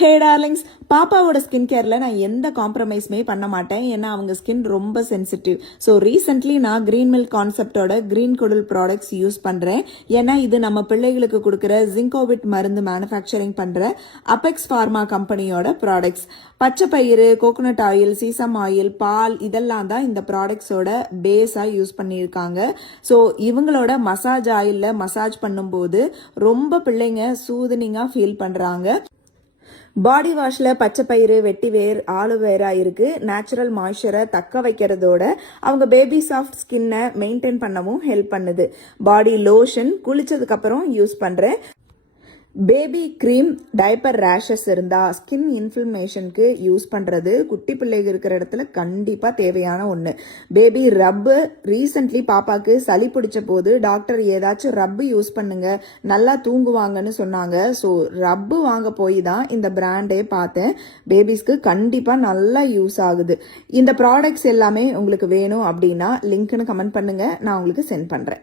ஹே darlings, பாப்பாவோட skin கேரில் நான் எந்த காம்ப்ரமைஸுமே பண்ண மாட்டேன். ஏன்னா அவங்க ஸ்கின் ரொம்ப சென்சிட்டிவ். ஸோ ரீசெண்ட்லி நான் கிரீன் மில்க் கான்செப்டோட கிரீன் குடல் ப்ராடக்ட்ஸ் யூஸ் பண்ணுறேன். ஏன்னா இது நம்ம பிள்ளைகளுக்கு கொடுக்குற ஜிங்கோவிட் மருந்து மேனுஃபேக்சரிங் பண்ணுற அபெக்ஸ் ஃபார்மா கம்பெனியோட ப்ராடக்ட்ஸ். பச்சை பயிறு, கோகோனட் ஆயில், சீசம் ஆயில், பால் இதெல்லாம் தான் இந்த ப்ராடக்ட்ஸோட பேஸாக யூஸ் பண்ணியிருக்காங்க. ஸோ இவங்களோட மசாஜ் ஆயிலில் மசாஜ் பண்ணும்போது ரொம்ப பிள்ளைங்க சூதனிங்காக ஃபீல் பண்ணுறாங்க. பாடி வாஷில் பச்சைப்பயிறு, வெட்டிவேர், ஆலோவேரா இருக்கு. நேச்சுரல் மாய்ஸ்சரை தக்க வைக்கிறதோட அவங்க பேபி சாஃப்ட் ஸ்கின்னை மெயின்டைன் பண்ணவும் ஹெல்ப் பண்ணுது. பாடி லோஷன் குளிச்சதுக்கு அப்புறம் யூஸ் பண்றேன். பேபி க்ரீம், டைப்பர் ரேஷஸ் இருந்தால் ஸ்கின் இன்ஃப்ளமேஷனுக்கு யூஸ் பண்ணுறது குட்டி பிள்ளைங்க இருக்கிற இடத்துல கண்டிப்பாக தேவையான ஒன்று. பேபி ரப்பு, ரீசெண்ட்லி பாப்பாவுக்கு சளி பிடிச்ச போது டாக்டர் ஏதாச்சும் ரப்பு யூஸ் பண்ணுங்க நல்லா தூங்குவாங்கன்னு சொன்னாங்க. ஸோ ரப்பு வாங்க போய் தான் இந்த பிராண்டே பார்த்தேன். பேபிஸ்க்கு கண்டிப்பாக நல்லா யூஸ் ஆகுது. இந்த ப்ராடக்ட்ஸ் எல்லாமே உங்களுக்கு வேணும் அப்படின்னா லிங்க்னு கமெண்ட் பண்ணுங்க, நான் உங்களுக்கு சென்ட் பண்ணுறேன்.